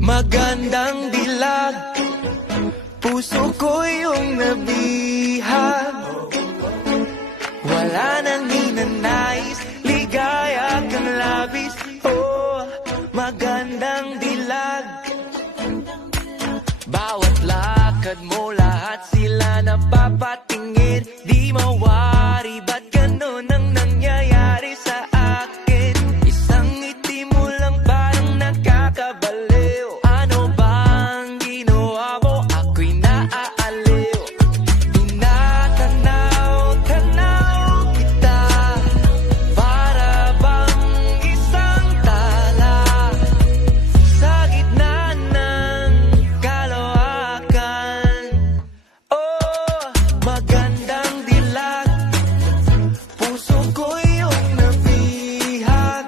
Magandang dilag, puso ko yung nabihag. Wala nang hinanais, ligaya kang labis. Oh, magandang dilag. Bawat lakad mo, lahat sila napapatingin. Di mawari, ba't ganun ang nangyayari sa akin? Isang ngiti mo lang parang nakakabaliw. Ano bang ginawa mo? Ako'y naaaliw. Tinatanaw-tanaw kita, para bang isang tala sa gitna ng kalawakan. Oh, magandang dilag, puso ko yung nabihag.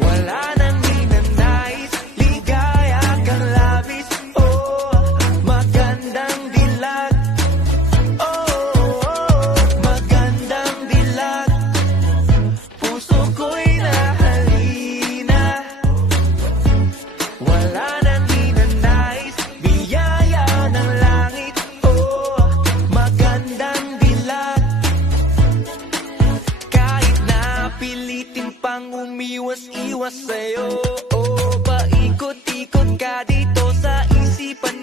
Wala nang hinanais, ligaya kang labis. Oh, magandang dilag. Oh, magandang dilag, puso ko'y nahalina. Wala nang hinanais, biyaya ng langit. Oh, magandang dilag. Kahit na pilitin pang umiwas-iwas sa'yo, oh, paikot-ikot ka dito sa isipan